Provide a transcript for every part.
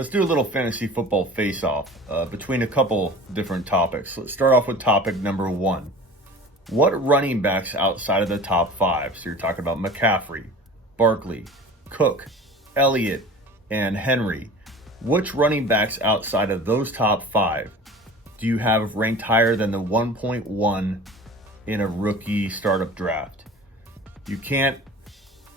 Let's do a little fantasy football face-off between a couple different topics. Let's start off with topic number 1. What running backs outside of the top 5, so you're talking about McCaffrey, Barkley, Cook, Elliott, and Henry, which running backs outside of those top 5 do you have ranked higher than the 1.1 in a rookie startup draft? You can't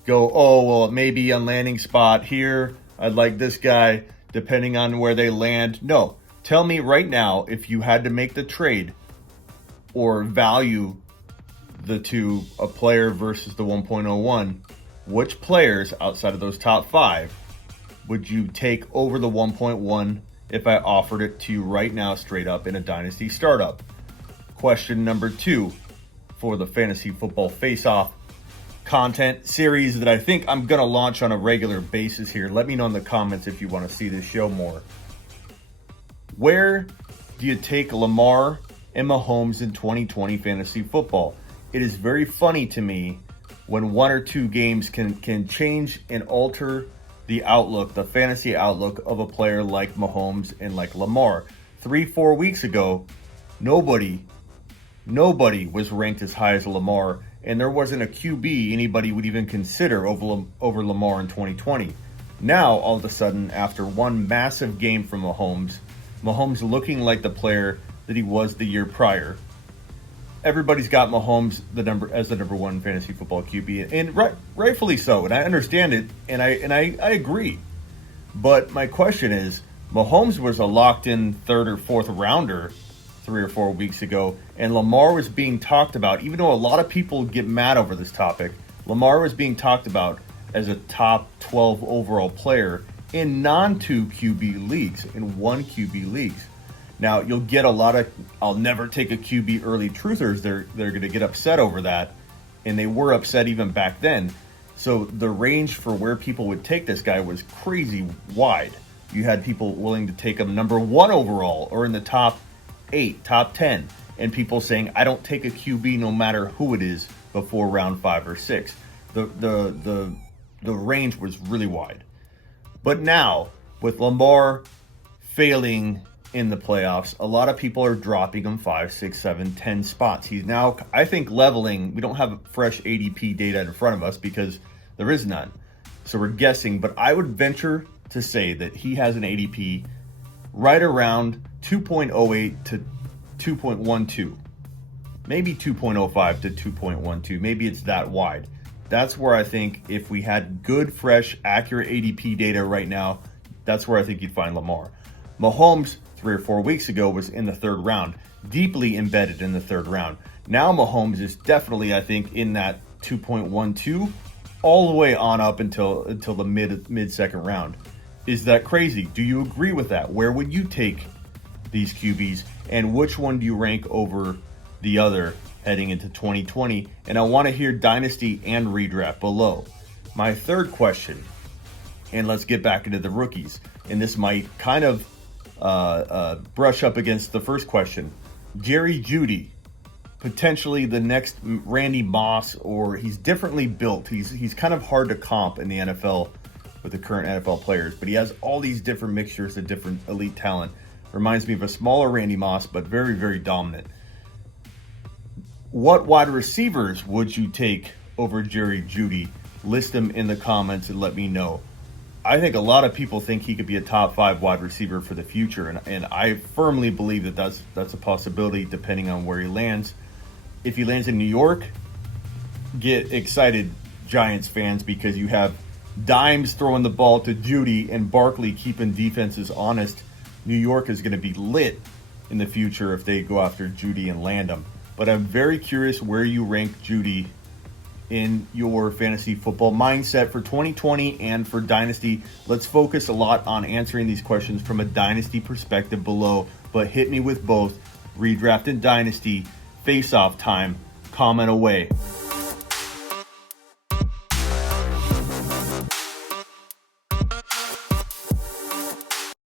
go, oh, well, it may be on landing spot here. I'd like this guy, depending on where they land. No, tell me right now, if you had to make the trade or value the two, a player versus the 1.01, which players outside of those top 5 would you take over the 1.1 if I offered it to you right now straight up in a dynasty startup? Question number 2 for the fantasy football face-off content series that I think I'm going to launch on a regular basis here. Let me know in the comments if you want to see this show more. Where do you take Lamar and Mahomes in 2020 fantasy football? It is very funny to me when one or two games can change and alter the outlook, the fantasy outlook of a player like Mahomes and like Lamar. 3-4 weeks ago, nobody was ranked as high as Lamar, and there wasn't a QB anybody would even consider over Lamar in 2020. Now, all of a sudden, after one massive game from Mahomes looking like the player that he was the year prior, everybody's got Mahomes as the number 1 fantasy football QB, and rightfully so, and I understand it, and I agree. But my question is, Mahomes was a locked-in 3rd or 4th rounder 3 or 4 weeks ago, and Lamar was being talked about, even though a lot of people get mad over this topic, Lamar was being talked about as a top 12 overall player in non-2 QB leagues, in 1 QB leagues. Now, you'll get a lot of, I'll never take a QB early truthers. They're going to get upset over that, and they were upset even back then. So the range for where people would take this guy was crazy wide. You had people willing to take him number 1 overall or in the top 8, top 10, and people saying, I don't take a QB no matter who it is before round 5 or 6. The range was really wide. But now, with Lamar failing in the playoffs, a lot of people are dropping him 5, 6, 7, 10 spots. He's now, I think, leveling. We don't have fresh ADP data in front of us because there is none. So we're guessing, but I would venture to say that he has an ADP right around 2.08 to 2.12. Maybe 2.05 to 2.12. Maybe it's that wide. That's where I think if we had good, fresh, accurate ADP data right now, that's where I think you'd find Lamar. Mahomes, 3 or 4 weeks ago, was in the 3rd round, deeply embedded in the 3rd round. Now Mahomes is definitely, I think, in that 2.12 all the way on up until the mid-second round. Is that crazy? Do you agree with that? Where would you take these QBs, and which one do you rank over the other heading into 2020? And I want to hear dynasty and redraft below. My third question, and let's get back into the rookies, and this might kind of brush up against the first question. Jerry Jeudy, potentially the next Randy Moss, or he's differently built. He's kind of hard to comp in the NFL with the current NFL players, but he has all these different mixtures of different elite talent. Reminds me of a smaller Randy Moss, but very, very dominant. What wide receivers would you take over Jerry Jeudy? List them in the comments and let me know. I think a lot of people think he could be a top 5 wide receiver for the future, and I firmly believe that that's a possibility depending on where he lands. If he lands in New York, get excited, Giants fans, because you have Dimes throwing the ball to Judy and Barkley keeping defenses honest. New York is going to be lit in the future if they go after Judy and land him. But I'm very curious where you rank Judy in your fantasy football mindset for 2020 and for Dynasty. Let's focus a lot on answering these questions from a Dynasty perspective below, but hit me with both redraft and Dynasty. Face-off time. Comment away.